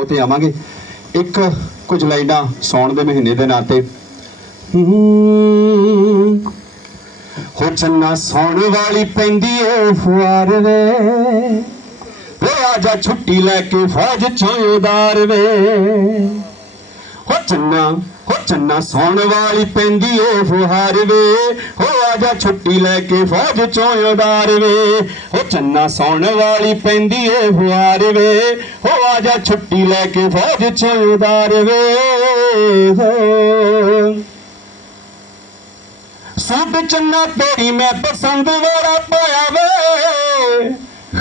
ਉੱਥੇ ਆਵਾਂਗੇ। ਇੱਕ ਕੁਝ ਲਾਈਨਾਂ ਸੌਣ ਦੇ ਮਹੀਨੇ ਦੇ ਨਾਂ ਤੇ। ਹੋ ਚੰਨਾ ਸੌਣ ਵਾਲੀ ਪੈਂਦੀ ਏ ਫੁਆਰ ਵੇ। ਵੇ ਆ ਜਾ ਛੁੱਟੀ ਲੈ ਕੇ ਫੌਜ ਚੋਂ ਉਦਾਰ ਵੇ। ਹੋ ਚੰਨਾ ਹੋ ਚੰਨਾ ਸੌਣ ਵਾਲੀ ਪੈਂਦੀ ਏ ਫੁਹਾਰ ਵੇ। ਜਾ ਛੁੱਟੀ ਲੈ ਕੇ ਫੌਜ ਚੋਂ ਉਦਾਰ ਵੇ। ਹੋ ਚੰਨਾ ਸੌਣ ਵਾਲੀ ਪੈਂਦੀ ਏ ਫੁਹਾਰ ਵੇ। ਹੋ ਆ ਜਾ ਛੁੱਟੀ ਲੈ ਕੇ ਫੌਜ ਚੋਂ ਉਦਾਰ ਵੇ। ਹੋ। ਸੂਟ ਚੰਨਾ ਤੇਰੀ ਮੈਂ ਪਸੰਦ ਵਾਲਾ ਪਾਇਆ ਵੇ।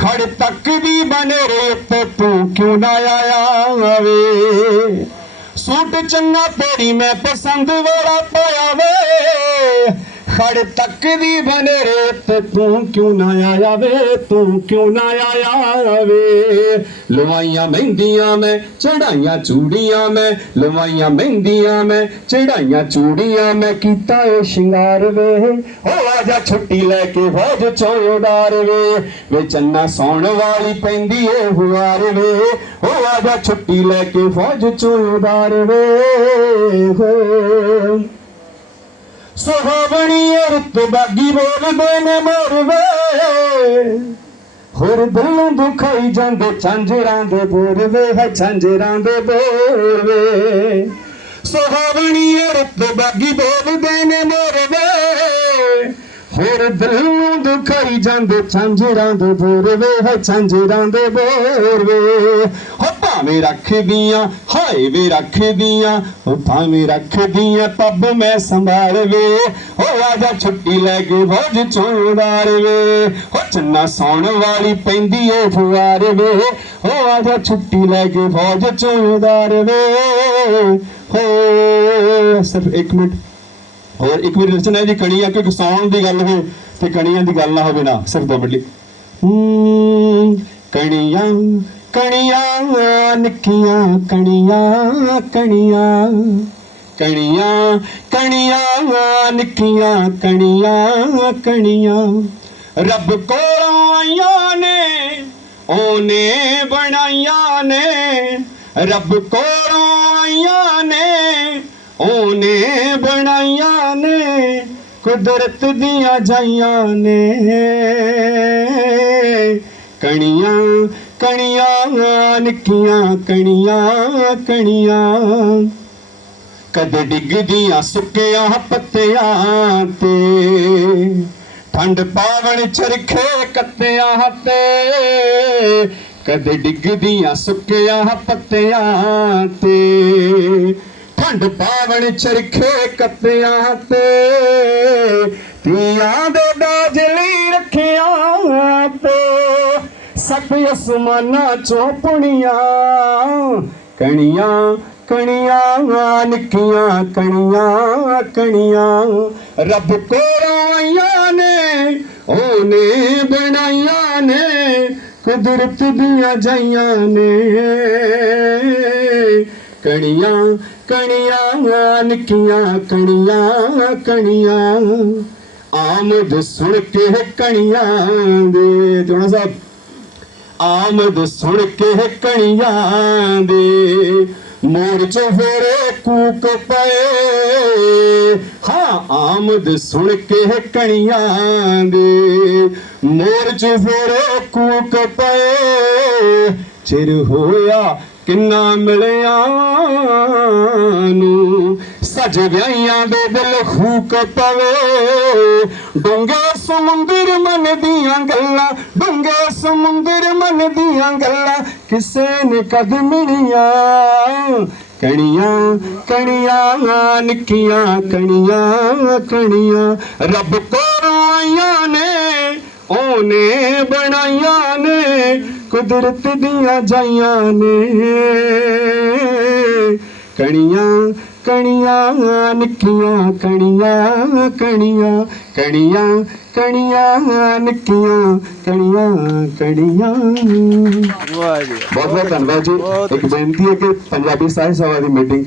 ਖੜ ਤੱਕ ਦੀ ਬਨੇਰੇ ਉੱਤੇ ਤੂੰ ਕਿਉਂ ਨਾ ਆਇਆ ਵੇ। ਸੂਟ ਚੰਨਾ ਤੇਰੀ ਮੈਂ ਪਸੰਦ ਵਾਲਾ ਪਾਇਆ ਵੇ। ਫੜ ਤੱਕ ਦੀ ਬਨੇਰੇ ਤੇ ਤੂੰ ਕਿਉਂ ਨਾ ਆਇਆ ਵੇ? ਤੂੰ ਕਿਉਂ ਨਾ ਆਇਆ ਵੇ ਲਵਾਈਆਂ ਮਹਿੰਦੀਆਂ ਮੈਂ ਚੜਾਈਆਂ ਚੂੜੀਆਂ ਮੈਂ, ਲਵਾਈਆਂ ਮਹਿੰਦੀਆਂ ਮੈਂ ਚੜਾਈਆਂ ਚੂੜੀਆਂ ਮੈਂ ਕੀਤਾ ਏ ਸ਼ਿੰਗਾਰ ਵੇ। ਹੋ ਆਜਾ ਛੁੱਟੀ ਲੈ ਕੇ ਫੌਜ ਚੋਂ ਉਡਾਰ ਵੇ। ਵੇ ਚੰਨਾ ਸੌਣ ਵਾਲੀ ਪੈਂਦੀ ਏ ਹੁਆਰ ਵੇ। ਹੋ ਆਜਾ ਛੁੱਟੀ ਲੈ ਕੇ ਫੌਜ ਚੋਂ ਉਡਾਰ ਵੇ। ਹੋ ਸੁਹਾਵਣੀ ਏ ਬਾਗੀ ਬੋਲਦੇ ਨੇ ਮੋਰਵੇ। ਹੋਰ ਦਿਲੋਂ ਦੁਖਾਈ ਜਾਂਦੇ ਝਾਂਜਰਾਂ ਦੇ ਬੋਰਵੇ, ਹੈ ਝਾਂਜਰਾਂ ਦੇ ਬੋਰਵੇ। ਸੁਹਾਵਣੀ ਏ ਬਾਗੀ ਬੋਲਦੇ ਨੇ ਮੋਰਵੇ। ਹੋਰ ਦਿਲੋਂ ਦੁਖਾਈ ਜਾਂਦੇ ਝਾਂਜਰਾਂ ਦੇ ਬੋਰਵੇ, ਹੈ ਝਾਂਜਰਾਂ ਦੇ ਬੋਰਵੇ। ਭਾਵੇਂ ਰੱਖਦੀਆਂ, ਹਾਏ ਵੇ ਰੱਖਦੀਆਂ ਹੋ ਭਾਵੇਂ ਰੱਖਦੀਆਂ, ਪੱਬ ਮੈਂ ਸੰਭਾਲ ਹੋ ਆਜਾ ਛੁੱਟੀ ਲੈ ਕੇ ਫੌਜ ਚੋਂ ਹੋ ਚੰਨਾ ਸੌਣ ਵਾਲੀ ਪੈਂਦੀ ਏ ਫੁਆਰ ਹੋ ਆਜਾ ਛੁੱਟੀ ਲੈ ਕੇ ਫੌਜ ਚੋਂ ਹੋ, ਸਿਰਫ 1 ਮਿੰਟ। ਹੋਰ ਇੱਕ ਵਾਰੀ ਰਚਨਾ ਹੈ ਜੀ ਕਣੀਆਂ ਕਿਉਂਕਿ ਸੌਣ ਦੀ ਗੱਲ ਹੋਵੇ ਤੇ ਕਣੀਆਂ ਦੀ ਗੱਲ ਨਾ ਹੋਵੇ ਨਾ, ਸਿਰਫ ਦੋ ਮਿੰਟ ਲਈ। ਹੂੰ, ਕਣੀਆਂ ਕਣੀਆਂ ਨਿੱਕੀਆਂ ਕਣੀਆਂ ਕਣੀਆਂ ਕਣੀਆਂ ਕਣੀਆਂ ਨਿੱਕੀਆਂ ਕਣੀਆਂ ਕਣੀਆਂ ਰੱਬ ਕੋਲੋਂ ਆਈਆਂ ਨੇ ਉਹਨੇ ਬਣਾਈਆਂ ਨੇ ਰੱਬ ਕੋਲੋਂ ਆਈਆਂ ਨੇ ਉਹਨੇ ਬਣਾਈਆਂ ਨੇ ਕੁਦਰਤ ਦੀਆਂ ਜਾਈਆਂ ਨੇ ਕਣੀਆਂ ਕਣੀਆਂ, ਨਿੱਕੀਆਂ ਕਣੀਆਂ ਕਣੀਆਂ। ਕਦੇ ਡਿੱਗਦੀਆਂ ਸੁੱਕਿਆ ਪੱਤਿਆਂ ਤੇ, ਠੰਡ ਪਾਵਣ ਚਰਖੇ ਕੱਤਿਆਂ ਤੇ। ਕਦੇ ਡਿੱਗਦੀਆਂ ਸੁੱਕਿਆ ਪੱਤਿਆਂ ਤੇ, ਠੰਡ ਪਾਵਣ ਚਰਖੇ ਕੱਤਿਆਂ ਤੇ। ਤੀਆਂ ਦੇ ਦਾਜ ਅਸਮਾਨਾਂ ਚੋਂ ਪੁਣੀਆਂ, ਕਣੀਆਂ ਕਣੀਆਂ ਨਿੱਕੀਆਂ ਕਣੀਆਂ ਕਣੀਆਂ। ਰੱਬ ਕੋਲੋਂ ਆਈਆਂ ਨੇ, ਉਹਨੇ ਬਣਾਈਆਂ ਨੇ, ਕੁਦਰਤ ਦੀਆਂ ਜਾਈਆਂ ਨੇ। ਕਣੀਆਂ ਕਣੀਆਂ ਨਿੱਕੀਆਂ ਕਣੀਆਂ ਕਣੀਆਂ। ਆਮਦ ਸੁਣ ਕੇ ਕਣੀਆਂ ਦੇ ਜੋਣਾ ਸਾਹਿਬ ਆਮਦ ਸੁਣ ਕੇ ਕਣੀਆਂ ਦੇ ਮੋਰ ਚ ਫੇਰੇ ਕੂਕ ਪਏ। ਹਾਂ, ਆਮਦ ਸੁਣ ਕੇ ਕਣੀਆਂ ਦੇ ਮੋਰ ਚ ਫੇਰੇ ਕੂਕ ਪਏ। ਚਿਰ ਹੋਇਆ ਕਿੰਨਾ ਮਿਲਿਆ ਨੂੰ। ਸਜ ਵਿਆਹੀਆਂ ਦੇ ਦਿਲ ਖੂਕ ਪਵੇ। ਡੂੰਘੇ ਸਮੁੰਦਰ ਮਨ ਦੀਆਂ ਗੱਲਾਂ, ਡੂੰਘੇ ਸਮੁੰਦਰ ਮਨ ਦੀਆਂ ਗੱਲਾਂ ਕਿਸੇ ਨੇ ਕਦ ਮਿਲੀਆਂ? ਕਣੀਆਂ ਕਣੀਆਂ ਨਿੱਕੀਆਂ ਕਣੀਆਂ ਕਣੀਆਂ, ਰੱਬ ਕੋਲੋਂ ਆਈਆਂ ਨੇ, ਉਹਨੇ ਬਣਾਈਆਂ ਨੇ, ਕੁਦਰਤ ਦੀਆਂ ਜਾਈਆਂ ਨੇ। ਕਣੀਆਂ ਕਣੀਆਂ ਨਿੱਕੀਆਂ ਕਣੀਆਂ ਕਣੀਆਂ ਕਣੀਆਂ ਕਣੀਆਂ ਨਿੱਕੀਆਂ ਕਣੀਆਂ ਕਣੀਆਂ। ਬਹੁਤ ਬਹੁਤ ਧੰਨਵਾਦ ਜੀ। ਇੱਕ ਬੇਨਤੀ ਹੈ ਕਿ ਪੰਜਾਬੀ ਸਾਹਿਤ ਸਭਾ ਦੀ ਮੀਟਿੰਗ